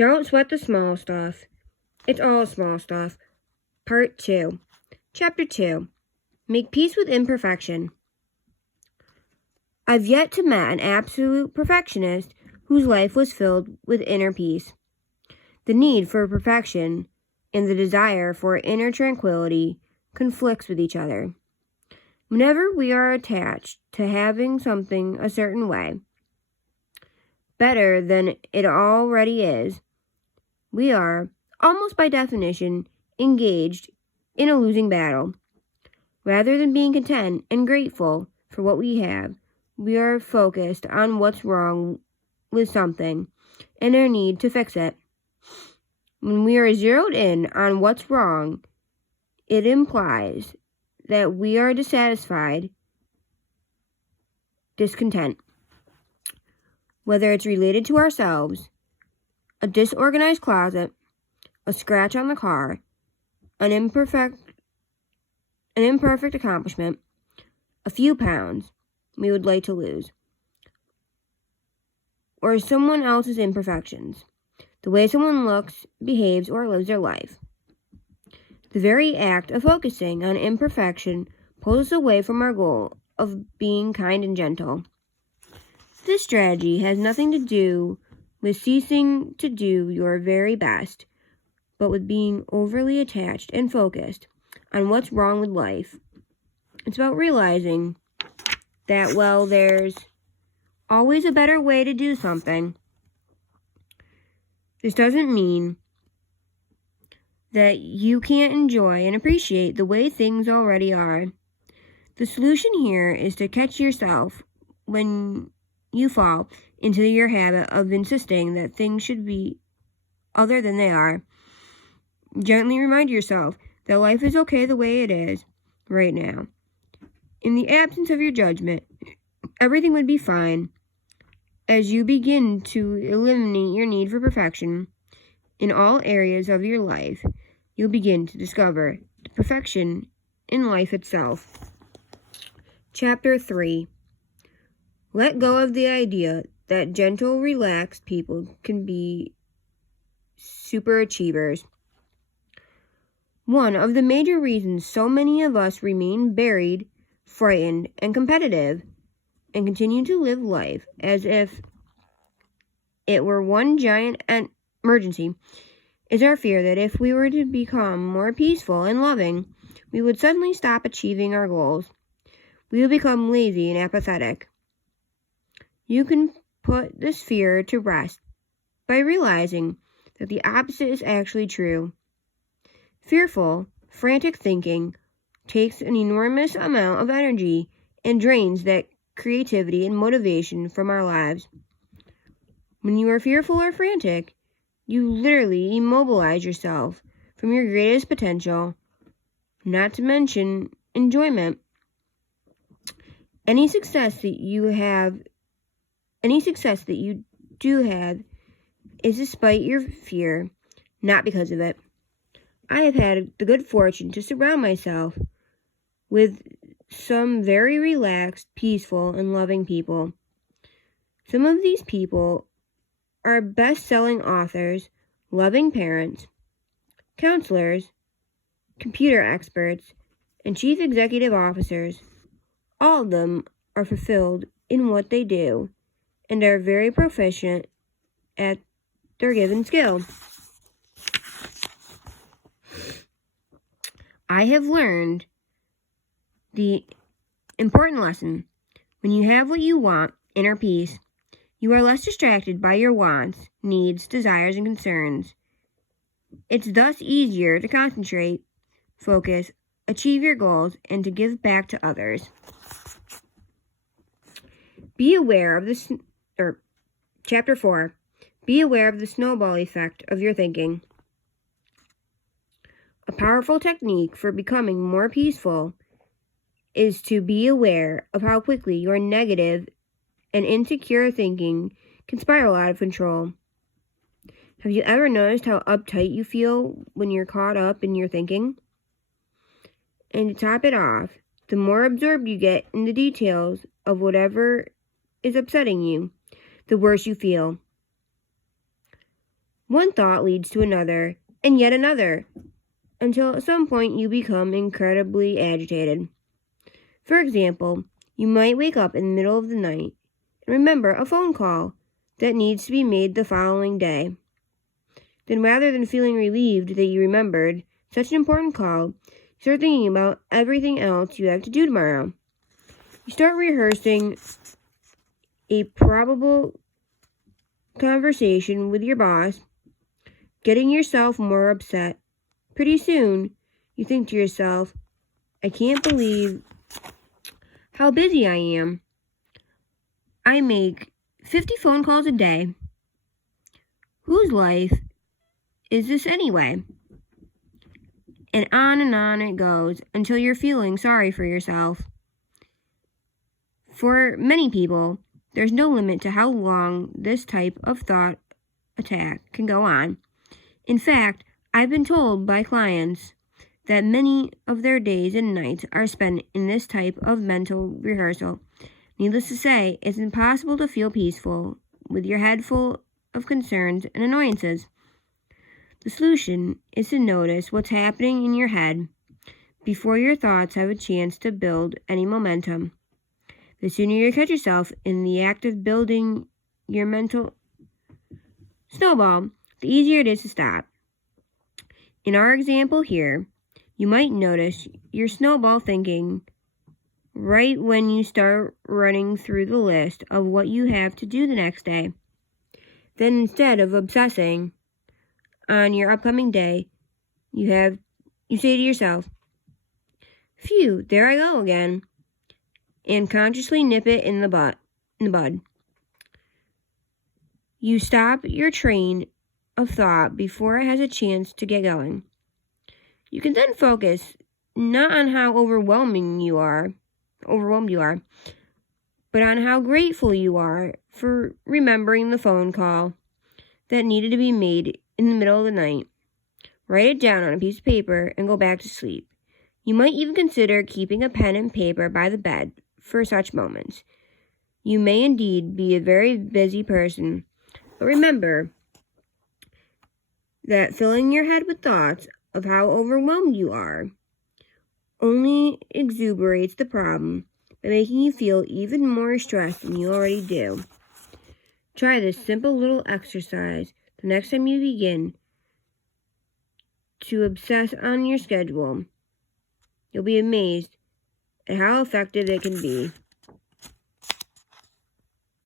Don't sweat the small stuff. It's all small stuff. Part 2. Chapter 2. Make peace with imperfection. I've yet to meet an absolute perfectionist whose life was filled with inner peace. The need for perfection and the desire for inner tranquility conflicts with each other. Whenever we are attached to having something a certain way, better than it already is, we are, almost by definition, engaged in a losing battle. Rather than being content and grateful for what we have, we are focused on what's wrong with something and our need to fix it. When we are zeroed in on what's wrong, it implies that we are dissatisfied, discontent. Whether it's related to ourselves, a disorganized closet, a scratch on the car, an imperfect accomplishment, a few pounds we would like to lose, or someone else's imperfections, the way someone looks, behaves, or lives their life. The very act of focusing on imperfection pulls us away from our goal of being kind and gentle. This strategy has nothing to do with ceasing to do your very best, but with being overly attached and focused on what's wrong with life. It's about realizing that, well, there's always a better way to do something. This doesn't mean that you can't enjoy and appreciate the way things already are. The solution here is to catch yourself when you fall into your habit of insisting that things should be other than they are. Gently remind yourself that life is okay the way it is right now. In the absence of your judgment, everything would be fine. As you begin to eliminate your need for perfection in all areas of your life, you'll begin to discover the perfection in life itself. Chapter 3. Let go of the idea that gentle, relaxed people can be superachievers. One of the major reasons so many of us remain buried, frightened, and competitive, and continue to live life as if it were one giant emergency, is our fear that if we were to become more peaceful and loving, we would suddenly stop achieving our goals. We would become lazy and apathetic. You can put this fear to rest by realizing that the opposite is actually true. Fearful, frantic thinking takes an enormous amount of energy and drains that creativity and motivation from our lives. When you are fearful or frantic, you literally immobilize yourself from your greatest potential, not to mention enjoyment. Any success that you do have is despite your fear, not because of it. I have had the good fortune to surround myself with some very relaxed, peaceful, and loving people. Some of these people are best-selling authors, loving parents, counselors, computer experts, and chief executive officers. All of them are fulfilled in what they do and are very proficient at their given skill. I have learned the important lesson. When you have what you want, inner peace, you are less distracted by your wants, needs, desires, and concerns. It's thus easier to concentrate, focus, achieve your goals, and to give back to others. Be aware of Chapter 4. Be aware of the snowball effect of your thinking. A powerful technique for becoming more peaceful is to be aware of how quickly your negative and insecure thinking can spiral out of control. Have you ever noticed how uptight you feel when you're caught up in your thinking? And to top it off, the more absorbed you get in the details of whatever is upsetting you, the worse you feel. One thought leads to another, and yet another, until at some point you become incredibly agitated. For example, you might wake up in the middle of the night and remember a phone call that needs to be made the following day. Then rather than feeling relieved that you remembered such an important call, you start thinking about everything else you have to do tomorrow. You start rehearsing a probable conversation with your boss, getting yourself more upset. Pretty soon, you think to yourself, I can't believe how busy I am. I make 50 phone calls a day. Whose life is this anyway? And on it goes until you're feeling sorry for yourself. For many people, there's no limit to how long this type of thought attack can go on. In fact, I've been told by clients that many of their days and nights are spent in this type of mental rehearsal. Needless to say, it's impossible to feel peaceful with your head full of concerns and annoyances. The solution is to notice what's happening in your head before your thoughts have a chance to build any momentum. The sooner you catch yourself in the act of building your mental snowball, the easier it is to stop. In our example here, you might notice your snowball thinking right when you start running through the list of what you have to do the next day. Then instead of obsessing on your upcoming day, you say to yourself, phew, there I go again, and consciously nip it in the bud. You stop your train of thought before it has a chance to get going. You can then focus not on how overwhelmed you are, but on how grateful you are for remembering the phone call that needed to be made in the middle of the night. Write it down on a piece of paper and go back to sleep. You might even consider keeping a pen and paper by the bed for such moments. You may indeed be a very busy person, but remember that filling your head with thoughts of how overwhelmed you are only exacerbates the problem by making you feel even more stressed than you already do. Try this simple little exercise the next time you begin to obsess on your schedule. You'll be amazed at how effective it can be.